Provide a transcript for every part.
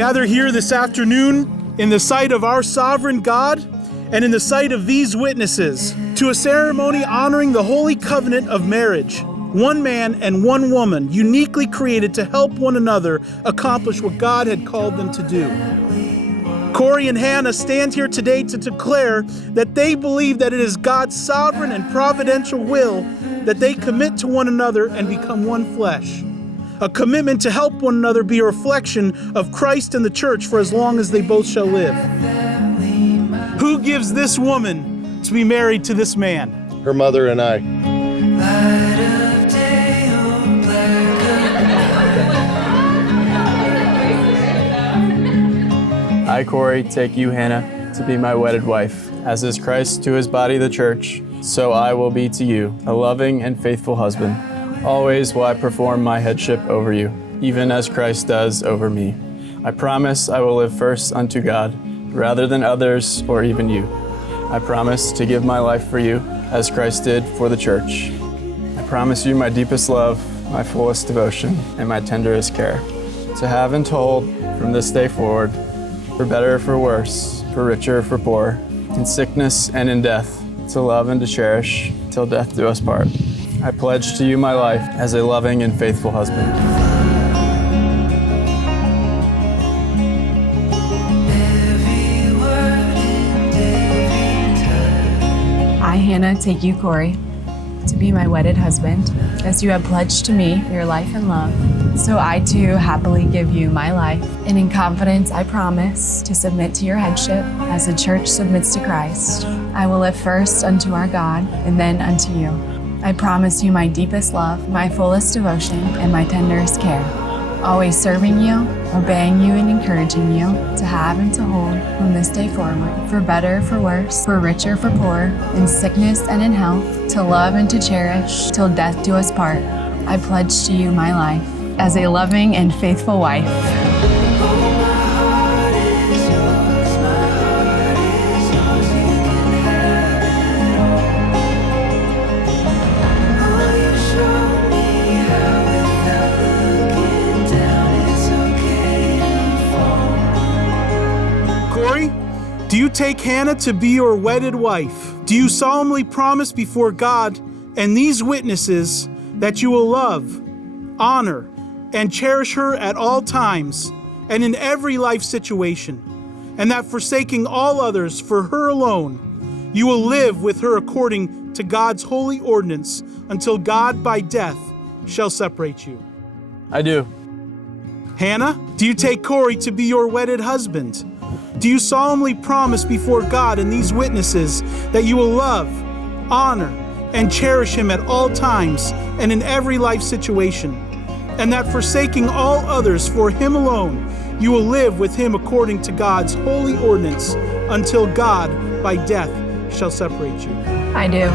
gather here this afternoon in the sight of our sovereign God and in the sight of these witnesses to a ceremony honoring the holy covenant of marriage, one man and one woman uniquely created to help one another accomplish what God had called them to do. Cory and Hannah stand here today to declare that they believe that it is God's sovereign and providential will that they commit to one another and become one flesh. A commitment to help one another be a reflection of Christ and the church for as long as they both shall live. Who gives this woman to be married to this man? Her mother and I. I, Cory, take you, Hannah, to be my wedded wife. As is Christ to his body, the church, so I will be to you, a loving and faithful husband. Always will I perform my headship over you, even as Christ does over me. I promise I will live first unto God, rather than others or even you. I promise to give my life for you, as Christ did for the church. I promise you my deepest love, my fullest devotion, and my tenderest care. To have and to hold from this day forward, for better or for worse, for richer or for poor, in sickness and in death, to love and to cherish, till death do us part. I pledge to you my life as a loving and faithful husband. I, Hannah, take you, Cory, to be my wedded husband, as you have pledged to me your life and love. So I too happily give you my life, and in confidence I promise to submit to your headship as the church submits to Christ. I will live first unto our God and then unto you. I promise you my deepest love, my fullest devotion, and my tenderest care. Always serving you, obeying you, and encouraging you to have and to hold from this day forward, for better, for worse, for richer, for poor, in sickness and in health, to love and to cherish, till death do us part. I pledge to you my life as a loving and faithful wife. Cory, do you take Hannah to be your wedded wife? Do you solemnly promise before God and these witnesses that you will love, honor, and cherish her at all times and in every life situation, and that forsaking all others for her alone, you will live with her according to God's holy ordinance until God by death shall separate you? I do. Hannah, do you take Cory to be your wedded husband? Do you solemnly promise before God and these witnesses that you will love, honor, and cherish him at all times and in every life situation, and that forsaking all others for him alone, you will live with him according to God's holy ordinance until God by death shall separate you? I do.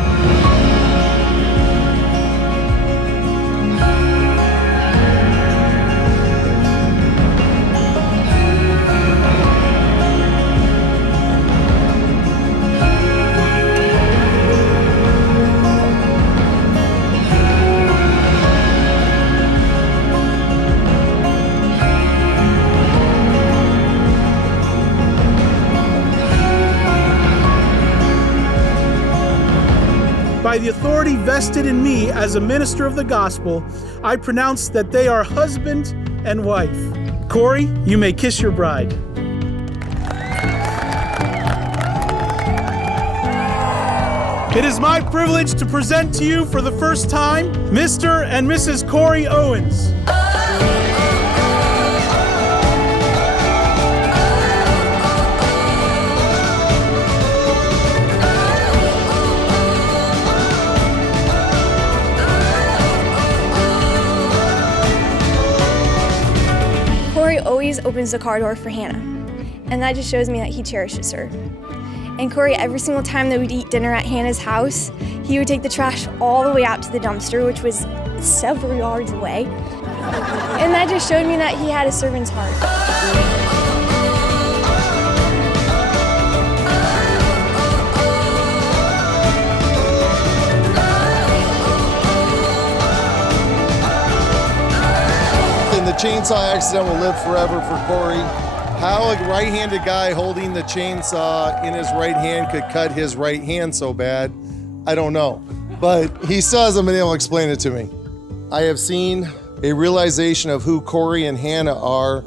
By the authority vested in me as a minister of the gospel, I pronounce that they are husband and wife. Cory, you may kiss your bride. It is my privilege to present to you for the first time Mr. and Mrs. Cory Owens. Cory always opens the car door for Hannah, and that just shows me that he cherishes her. And Cory, every single time that we'd eat dinner at Hannah's house, he would take the trash all the way out to the dumpster, which was several yards away. And that just showed me that he had a servant's heart. And the chainsaw accident will live forever for Cory. How a right-handed guy holding the chainsaw in his right hand could cut his right hand so bad, I don't know. But he still hasn't been able to explain it to me. I have seen a realization of who Cory and Hannah are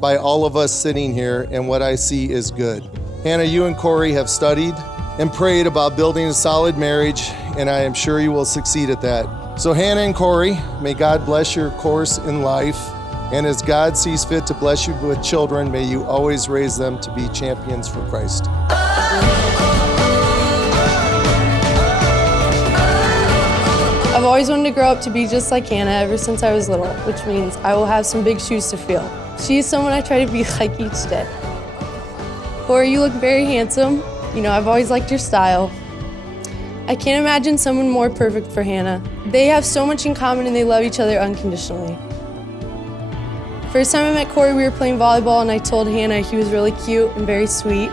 by all of us sitting here, and what I see is good. Hannah, you and Cory have studied and prayed about building a solid marriage, and I am sure you will succeed at that. So Hannah and Cory, may God bless your course in life, and as God sees fit to bless you with children, may you always raise them to be champions for Christ. I've always wanted to grow up to be just like Hannah ever since I was little, which means I will have some big shoes to fill. She's someone I try to be like each day. Cory, you look very handsome. You know, I've always liked your style. I can't imagine someone more perfect for Hannah. They have so much in common and they love each other unconditionally. First time I met Cory, we were playing volleyball and I told Hannah he was really cute and very sweet.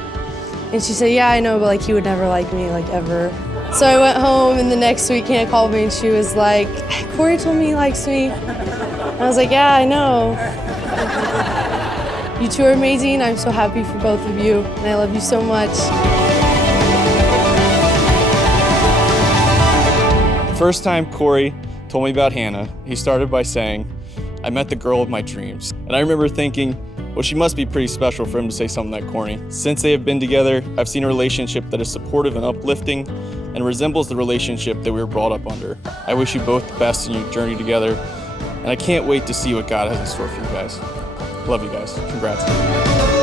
And she said, yeah, I know, but like he would never like me, like ever. So I went home and the next week Hannah called me and she was like, Cory told me he likes me. And I was like, yeah, I know. You two are amazing. I'm so happy for both of you and I love you so much. The first time Cory told me about Hannah, he started by saying, I met the girl of my dreams. And I remember thinking, well, she must be pretty special for him to say something that corny. Since they have been together, I've seen a relationship that is supportive and uplifting and resembles the relationship that we were brought up under. I wish you both the best in your journey together, and I can't wait to see what God has in store for you guys. Love you guys. Congrats.